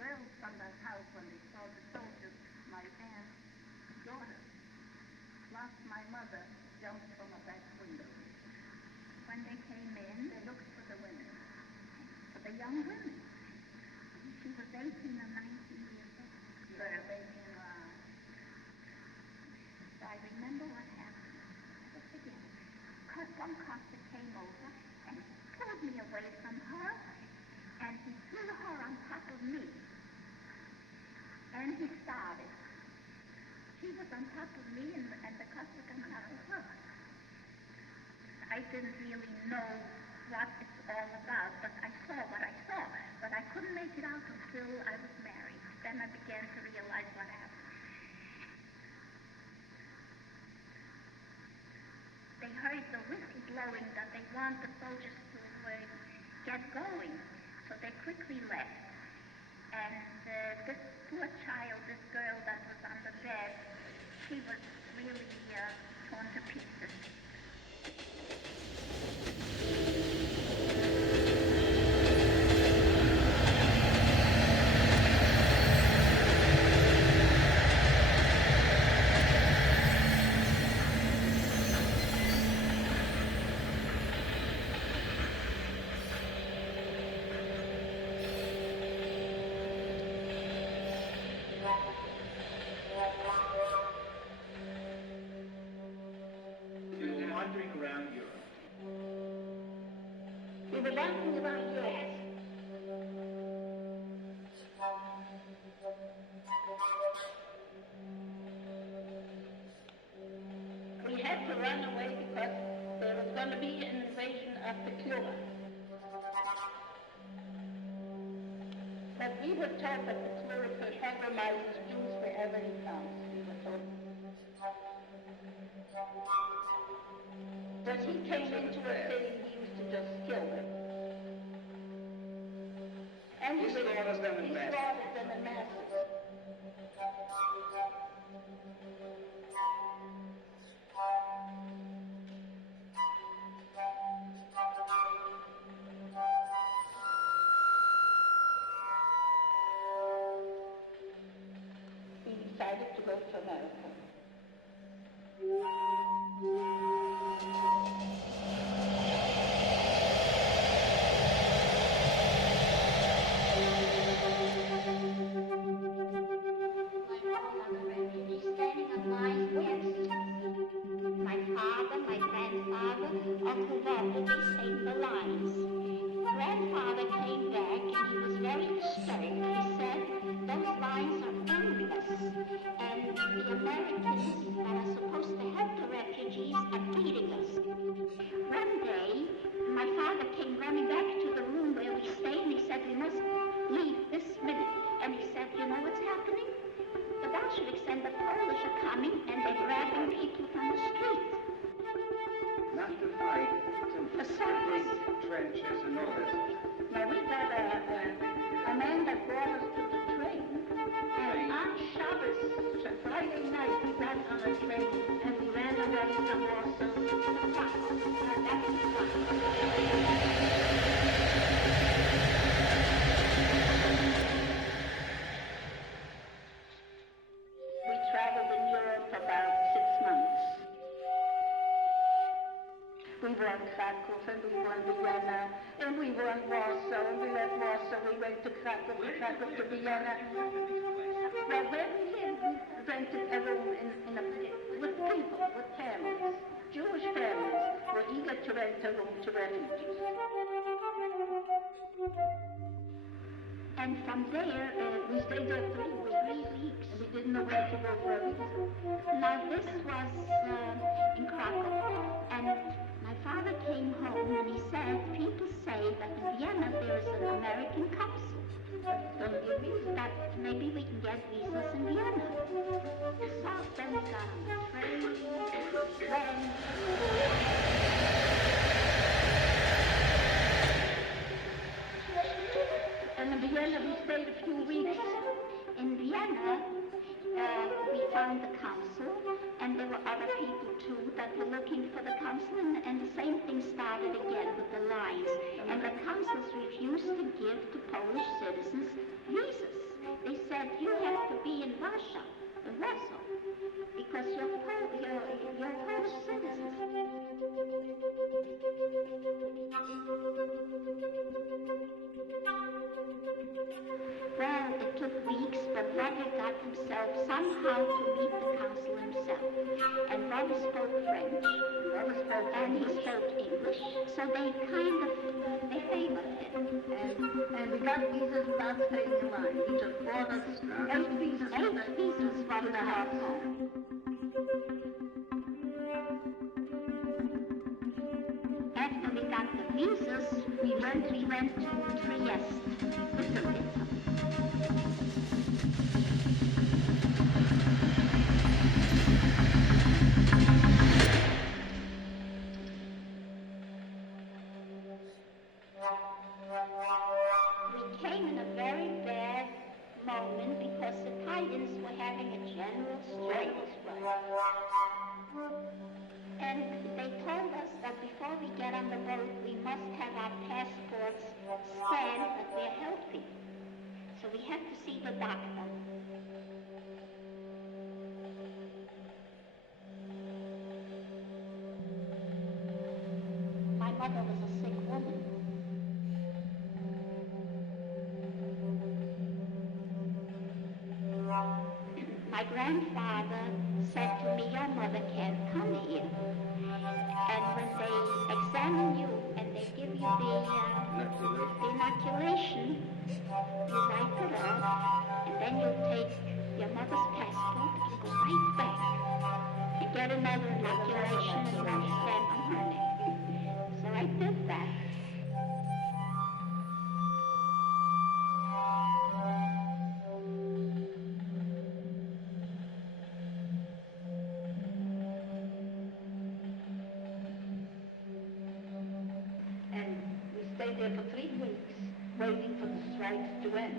girls from that house, when they saw the soldiers, my aunt's daughter, plus my mother, jumped from a back window. When they came in, they looked for the women, for the young women. She was 18 or 19 years old. Yeah, they came around. So I remember what happened. I never forget it. One constable came over and pulled me away from her, and he threw her on top of me. And he started. She was on top of me, and the constable on top of her. I didn't really know what it's all about, but I saw what I saw. But I couldn't make it out until I was married. Then I began to realize what happened. They heard the whistle blowing that they want the soldiers to get going. So they quickly left. And this poor child, this girl that was on the bed, she was really torn to pieces. Wandering around Europe. We were wandering around Europe. We had to run away because there was going to be an invasion of the Cuba. But we were told that the Fuhrer could compromise Jews wherever he comes. We were told. When he came into a city, he used to just kill them. And He slaughters them in masses. He decided to go to America. Uncle Bob would be saying the lines. Grandfather came back and he was very disturbed. He said, those lines are endless, and the Americans that are supposed to help the refugees are beating us. One day, my father came running back to the room where we stayed, and he said, we must leave this minute. And he said, you know what's happening? The Bolsheviks and the Polish are coming, and they're grabbing people from the street. Not to fight, to dig trenches and all this. Now we got a man that brought us to the train, and on Shabbos, Friday night, we got on a train, and we ran away from Warsaw to Krakow. That's We traveled in Europe about 6 months. We were in Krakow, and we were in Vienna, and we were in Warsaw, and we left Warsaw, we went to Krakow to Vienna. Well, where we lived, we rented a room with people, with families, Jewish families, were eager to rent a room to refugees. And from there, we stayed there 3 weeks. We didn't know where to go for a reason. Now, this was in Krakow, and my father came home and he said, people say that in Vienna there is an American consul. Don't you reason that maybe we can get visas in Vienna? So then we got on the train, and in Vienna we stayed a few weeks. In Vienna, we found the consul, and there were other people too that were looking for the consul, and the same thing started again with the lines. And the consuls refused to give to Polish citizens visas. Warsaw, because you're Polish citizens. Well, it took weeks, but Roderick got himself somehow to meet the consul himself. And Roderick spoke French, and he spoke English, so they favored him. And we got visas without staying in line. He just bought us 8 visas. 8 visas from the home. After we got the visas, we went to Trieste, Italy. We came in a very bad moment because the Italians were having a general strike. And they told us that before we get on the boat, we must have our passports stamped that we're healthy. So we had to see the doctor. My mother was a sick woman. My grandfather said to me, your mother can't come here. And when they examine you and they give you the inoculation, you wipe it off, and then you take your mother's passport and go right back and get another inoculation and run a stamp on her name. So I did that. Stayed there for 3 weeks, waiting for the strikes to end.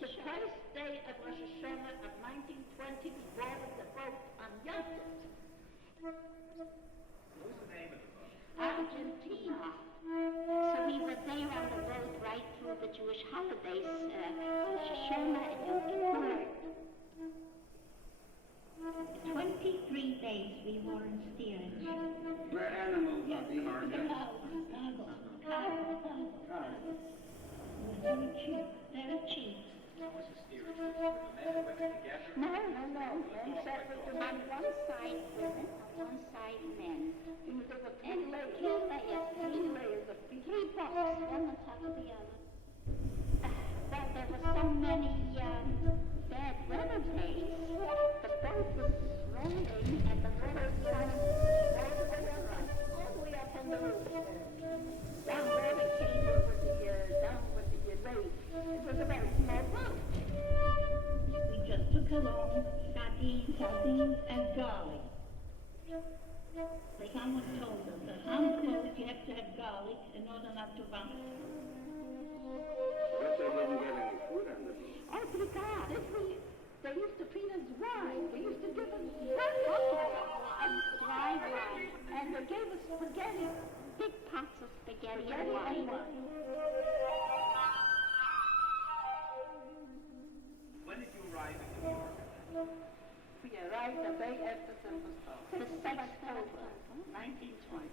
The first day of Rosh Hashanah of 1920, we boarded the boat on Yom Tov. What was the name of the boat? Argentina. So we were there on the road right through the Jewish holidays, Rosh Hashanah and Yom Kippur. 23 days we were in steerage. We're animals, not cargo. Cars. Very cheap. Very cheap. What was the steerage? The men who went together? No. Men separated on one side women, on one side men. And there were three layers of three bunks, one on top of the other. Well, there were so many bad weather days. The boat was rolling and the water was trying to all the way up on the roof. Down where the cable with the waves. It was a very small boat. We just took along sardines and garlic. Someone told us that on boat you have to have garlic in order not to vomit. But they didn't get any food on the boat. given very Dry rice. and they gave us spaghetti. Big pots of spaghetti and Spaghetti wine. and wine. When did you arrive in New York? We arrived the day after Simple Stone. The 6th October. 1920.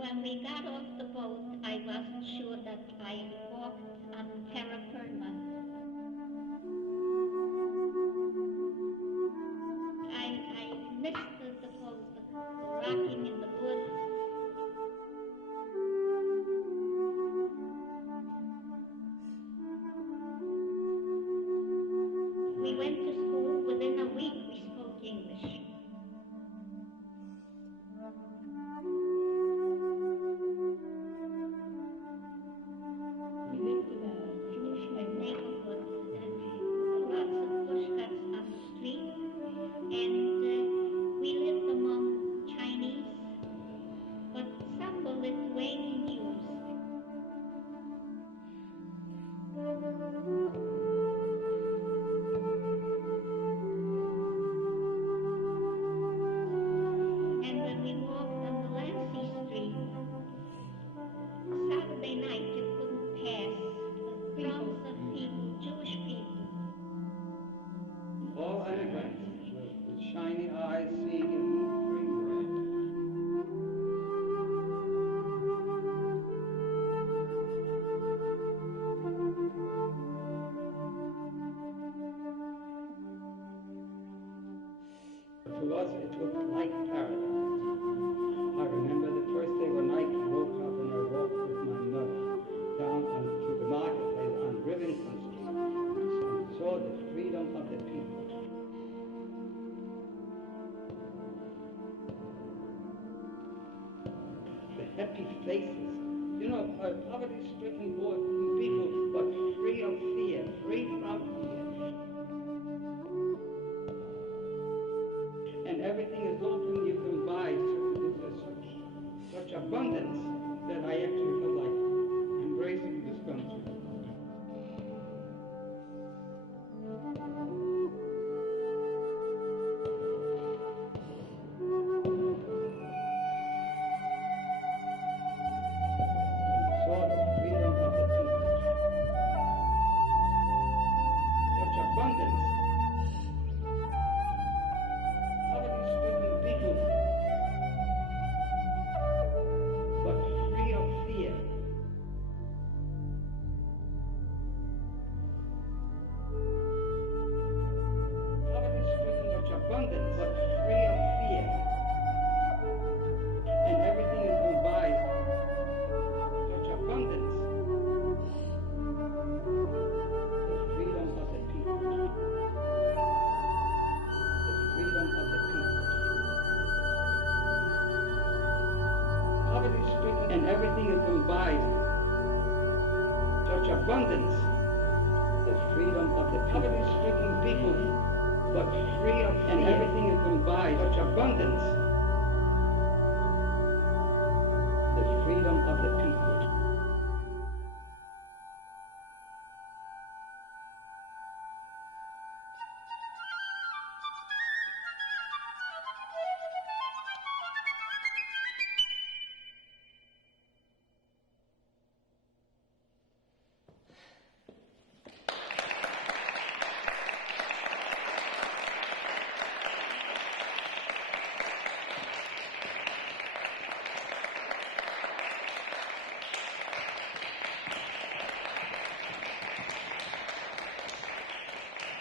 When we got off the boat, I wasn't sure that I walked on terra firma. I missed the rocking in the woods. We went to school. Within a week, we spoke English. We lived in a Jewish neighborhood, lots of bush huts on the street, and we lived among Chinese, but some were Lithuanian Jews. And when we walked on the Lancey Street, Saturday night you couldn't pass. Crowds of people, Jewish people. All immigrants with shiny eyes seeing in green bread. To us, it looked like paradise. I remember the first day when I woke up and I walked with my mother down to the marketplace on Rivington Street and saw the freedom of the people. The happy faces, poverty-stricken people, but free of fear, free from fear. And everything is open, you can buy such abundance that I actually feel like embracing this country. Saw the freedom of the people. Such abundance. Poverty-stricken people, but free of fear. Poverty-stricken, such abundance, but free of fear. And everything is revised. Such abundance. The freedom of the people. The freedom of the people. Poverty-stricken and everything is revised. Such abundance. The freedom of the people. poverty-stricken people, but free of And fear. everything you can buy, Such abundance. the freedom of the